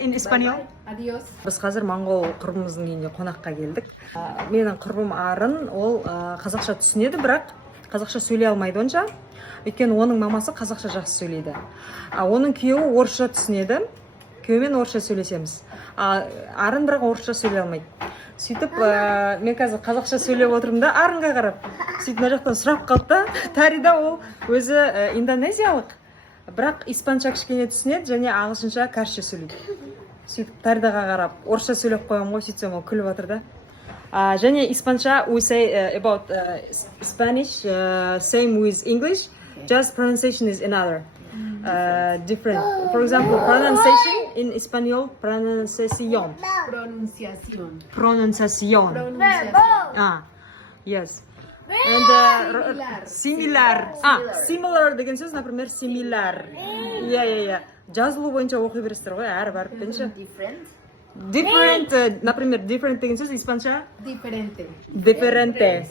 In Espanol. Adiós. Біз қазір моңғол құрбымыздың үйіне қонаққа келдік. Менің құрбым Арын, ол қазақша түсінеді, бірақ қазақша сөйлей алмайды онша. Өйткені оның мамасы қазақша жақсы сөйлейді. Оның күйеуі орысша түсінеді. Күйеуімен орысша сөйлесеміз. Арын бірақ орысша сөйлей алмайды. Сөйтіп, мен қазір қазақша сөйлеп отырмын да, Арынға қарап. Сөйтіп, мына жақтан сұрақ қалды да, Тарида ол өзі индонезиялық. Бірақ испанша кішкене түсінеді және ағылшынша кәрісше сөйлейді. Сөйтіп Таридаға қарап, орысша сөйлеп қойған ғой, сөйтсем ол күліп отыр да. Және испанша, we say about Spanish, same with English, just pronunciation is another. Different. For example, pronunciation in Espanol, pronunciación. Pronunciación. Pronunciación. Pronunciación. Yes. And similar. Similar деген сөз, например, similar. Иә. Жазылу бойынша оқи бересіздер ғой, әр әріппенше. Different, например, different деген сөз испанша? Diferente. Diferente.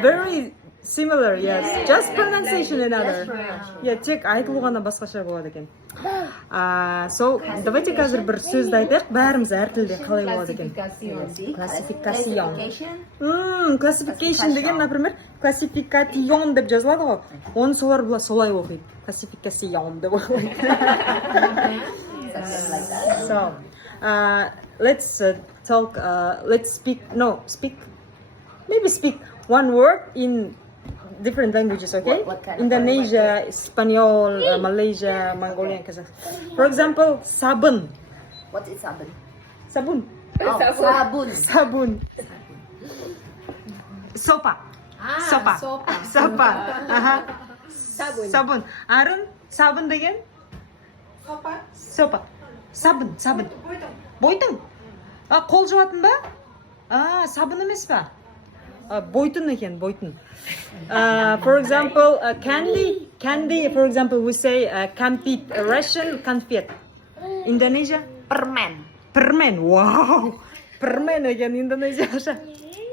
Very similar, yes. Just pronunciation another. Тек айтылу ғана басқаша болады екен. So, давайте қазір бір сөзді айтайық, бәріміз әр тілде қалай болады екен. Классификацион. Классификation деген, например, классификацион деп жазылады ғой. Оны солар солай оқиды. Классификацион деп оқиды. So, let's talk, let's speak one word in different languages, okay? What kind of Indonesia, Espanol, Malaysia, Mongolian, Kazakhstan. For example, sabun. What is sabun? Sabun. Oh, sabun. Sabun. Sopa. Sopa. Sopa. Sabun. Arun, sabun деген? Sopa. Sabun. Бойтың. Қол жуатын ба? Сабын емес па? Бойтын екен, бойтын. For example, candy, for example, we say confit, Russian confit. Indonesia? Permen, wow. Permen екен Индонезияша.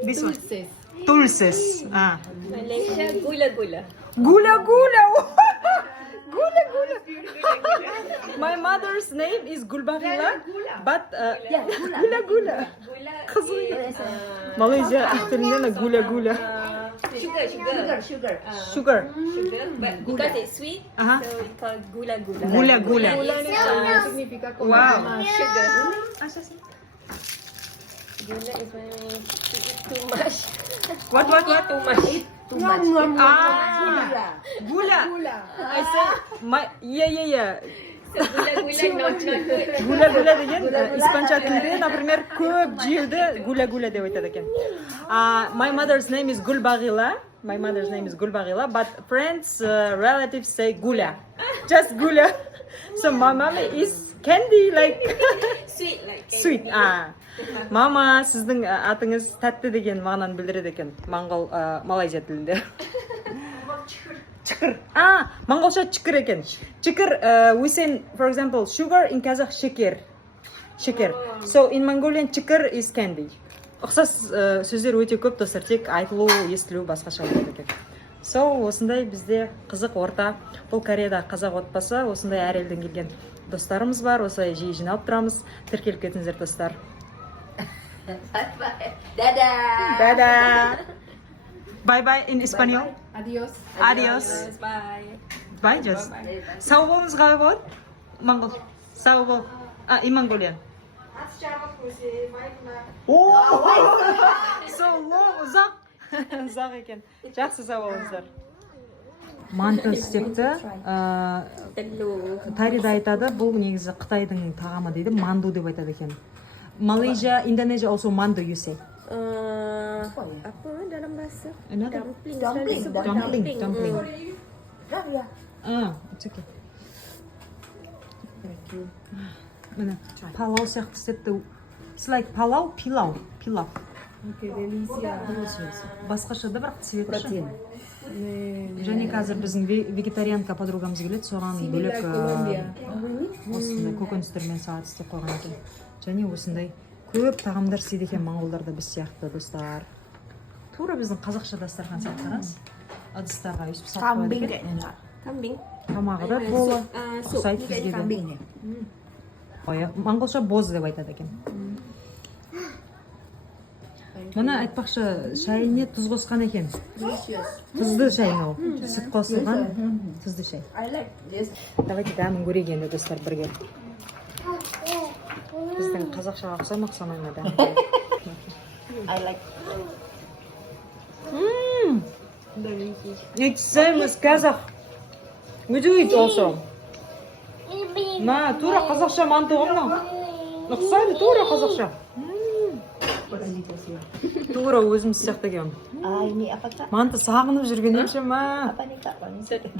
Dulces. Dulces. Malaysia, gula-gula. Gula-gula. Gula-gula. My mother's name is Gulbagila, but gula-gula. Malaysia тілінен gula-gula. Sugar. But because it's sweet, so it's called gula-gula. Gula-gula. Significa como Wow. más Sugar. Gula is when we eat too much. What? Too much. Gula. I say, yeah. So gula-gula not good. Gula-gula деген испанша тілінде, например, көп жерде gula-gula деп айтады екен. My mother's name is Gulbagila. But friends, relatives say gula. Just gula. So my mom is candy, like Sweet like sweet. Мама, сіздің атыңыз тәтті деген мағынаны білдіреді екен, Малайзия тілінде. Чықыр. Монголша чықыр екен. Чықыр, we say, for example, sugar in Kazakh шекер. So in Mongolian чықыр is candy. Ұқсас сөздер өте көп, достар, тек айтылу, естілу басқаша болады екен. So, осындай бізде қызық орта. Бұл Кореяда қазақ отбасы, осындай әр елден келген достарымыз бар. Осылай жиі жиналып тұрамыз. Тіркеліп кетіңіздер, достар. Dadah. Bye in Espanol. Adiós. Bye, just. Сау болыңыз қалай болады? Моңғол. Сау бол. In Mongolian. Ұзақ екен. Жақсы сау болыңыздар. Манты істепті. Тарида айтады, бұл негізі Қытайдың тағамы дейді, манду деп айтады екен. Malaysia, Indonesia also mandu you say. Apa dalam bahasa? Another? Dumpling. It's okay. Міне, палау сияқты істепті. It's like палау, пилау. Qué delicia. Басқаша да, бірақ цветі. Және қазір біздің вегетарианка подругамыз келеді, соған бөлек осындай көкөністермен салат істеп қойған екен. Және осындай көп тағамдар істейді екен моңғолдарда біз сияқты, достар. Тура біздің қазақша дастархан сияқты қараңыз. Ыдыстарға өйстіп салып қойды екен. Kambing. Тамағы да толы. Ұқсайды бізге де. Моңғолша боз деп айтады екен. Мына айтпақшы, шайіне тұз қосқан екен. Тұзды шай мынау. Сүт қосылған тұзды шай. I like this. Давайте дәмін көрейік енді достар бірге. Біздің қазақшаға ұқсамақ санайма дәм. I like. It's same as Kazakh. We do it also. На, тура қазақша манты ғымна. Ұқсайды тура қазақша. Тура өзіміз сияқты екен. Ini apa kak? Манты сағынып жүрген емші ма? Apa nih kak?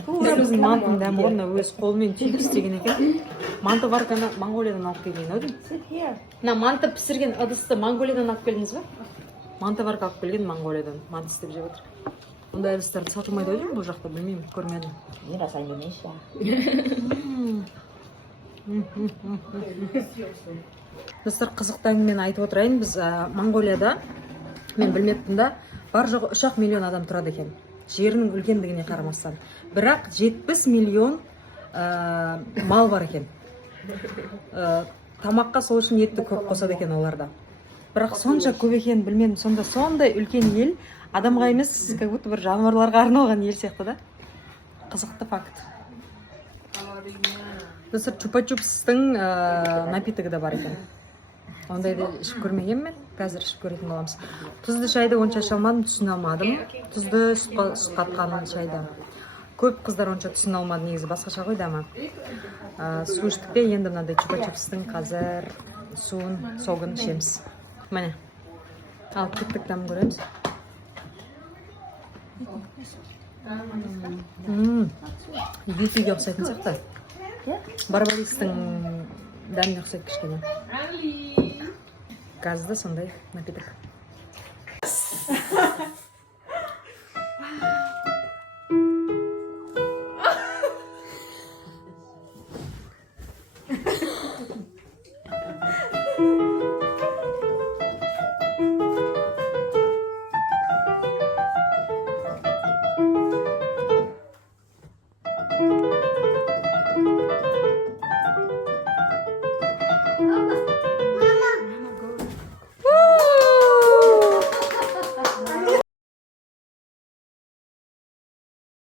Тура біздің мантының дәмі орнына өз қолымен түйіп істеген екен. Манты бар кәні Монғолиядан алып келген өдім. Sit here. Мына манты пісірген ыдысты Монғолиядан алып келдіңіз ба? Манты бар алып келген Монғолиядан. Манты істеп жеп отыр. Ондай ыдыстарды сатылмайды ғой бұл жақта, білмеймін, көрмедім. Ini rasa Indonesia. Достар, қызықты әңгімені айтып отырайын. Біз Монғолияда, мен білмеппін да, бар жоғы 3 миллион адам тұрады екен. Жерінің үлкендігіне қарамастан. Бірақ 70 миллион мал бар екен. Тамаққа сол үшін етті көп қосады екен оларда. Бірақ сонша көп екен, білмедім. Сонда сондай үлкен ел, адамға емес, как будто бір жануарларға арналған ел сияқты да. Қызықты факт. Достар, чупа-чупстың напитігі де бар екен. Ондайды ішіп көрмеген мен, қазір ішіп көретін боламыз. Тұзды шайды онша іше алмадым, түсіне алмадым. Тұзды сүт қатқан шайды. Көп қыздар онша түсіне алмады, негізі басқаша ғой дәмі. Су іштік те, енді мынандай чупа-чупстың қазір суын, согын ішеміз. Міне, алып кеттік дәмін көреміз. Бетеге ұқсайтын сияқты. Барбаристың дәміне ұқсайды кішкене. Газды сондай напиток.